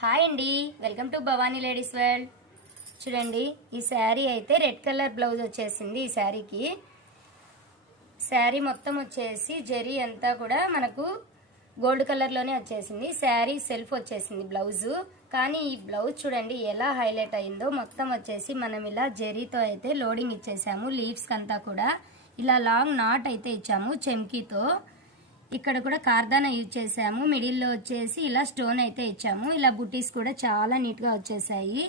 Hi అండి, welcome to Bhavani ladies world. చూడండి, ఈ శారీ అయితే రెడ్ కలర్ బ్లౌజ్ వచ్చేసింది. ఈ శారీకి శారీ మొత్తం వచ్చేసి జరీ అంతా కూడా మనకు గోల్డ్ కలర్లోనే వచ్చేసింది. శారీ సెల్ఫ్ వచ్చేసింది బ్లౌజు. కానీ ఈ బ్లౌజ్ చూడండి ఎలా హైలైట్ అయిందో. మొత్తం వచ్చేసి మనం ఇలా జరీతో అయితే లోడింగ్ ఇచ్చేసాము. లీవ్స్కి అంతా కూడా ఇలా లాంగ్ నాట్ అయితే ఇచ్చాము చెమ్కీతో. ఇక్కడ కూడా కార్దానా యూజ్ చేసాము. మిడిల్లో వచ్చేసి ఇలా స్టోన్ అయితే ఇచ్చాము. ఇలా బుటీస్ కూడా చాలా నీట్గా వచ్చేసాయి.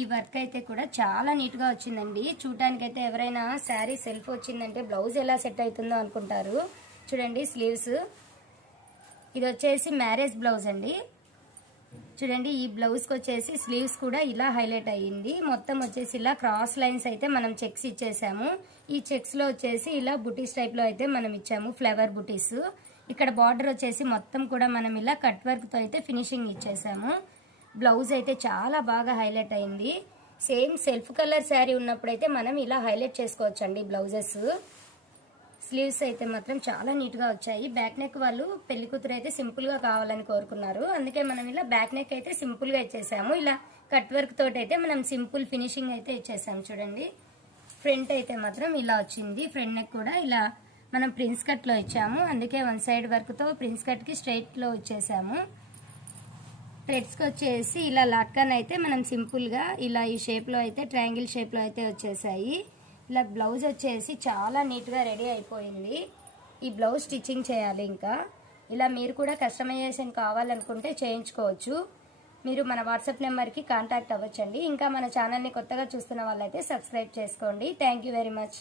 ఈ వర్క్ అయితే కూడా చాలా నీట్గా వచ్చిందండి. చూడటానికైతే ఎవరైనా శారీ సెల్ఫ్ వచ్చిందంటే బ్లౌజ్ ఎలా సెట్ అవుతుందో అనుకుంటారు. చూడండి, స్లీవ్స్ ఇది వచ్చేసి మ్యారేజ్ బ్లౌజ్ అండి. చూడండి, ఈ బ్లౌజ్కి వచ్చేసి స్లీవ్స్ కూడా ఇలా హైలైట్ అయ్యింది. మొత్తం వచ్చేసి ఇలా క్రాస్ లైన్స్ అయితే మనం చెక్స్ ఇచ్చేసాము. ఈ చెక్స్లో వచ్చేసి ఇలా బుటీస్ టైప్లో అయితే మనం ఇచ్చాము, ఫ్లవర్ బుటీస్. ఇక్కడ బార్డర్ వచ్చేసి మొత్తం కూడా మనం ఇలా కట్ వర్క్తో అయితే ఫినిషింగ్ ఇచ్చేసాము. బ్లౌజ్ అయితే చాలా బాగా హైలైట్ అయింది. సేమ్ సెల్ఫ్ కలర్ శారీ ఉన్నప్పుడైతే మనం ఇలా హైలైట్ చేసుకోవచ్చండి బ్లౌజెస్. స్లీవ్స్ అయితే మాత్రం చాలా నీట్గా వచ్చాయి. బ్యాక్ నెక్ వాళ్ళు పెళ్లి కూతురు అయితే సింపుల్గా కావాలని కోరుకున్నారు. అందుకే మనం ఇలా బ్యాక్ నెక్ అయితే సింపుల్గా ఇచ్చేసాము. ఇలా కట్ వర్క్ తోటి అయితే మనం సింపుల్ ఫినిషింగ్ అయితే ఇచ్చేసాము. చూడండి, ఫ్రంట్ అయితే మాత్రం ఇలా వచ్చింది. ఫ్రంట్ నెక్ కూడా ఇలా మనం ప్రిన్స్ కట్లో ఇచ్చాము. అందుకే వన్ సైడ్ వర్క్తో ప్రిన్స్ కట్కి స్ట్రైట్లో ఇచ్చేసాము. థ్రెడ్స్కి వచ్చేసి ఇలా లక్కన్ అయితే మనం సింపుల్గా ఇలా ఈ షేప్లో అయితే ట్రయాంగిల్ షేప్లో అయితే వచ్చేసాయి. ఇలా బ్లౌజ్ వచ్చేసి చాలా నీట్గా రెడీ అయిపోయింది. ఈ బ్లౌజ్ స్టిచ్చింగ్ చేయాలి. ఇంకా ఇలా మీరు కూడా కస్టమైజేషన్ కావాలనుకుంటే చేయించుకోవచ్చు. మీరు మన వాట్సాప్ నెంబర్కి కాంటాక్ట్ అవ్వచ్చండి. ఇంకా మన ఛానల్ని కొత్తగా చూస్తున్న వాళ్ళైతే సబ్స్క్రైబ్ చేసుకోండి. Thank you very much.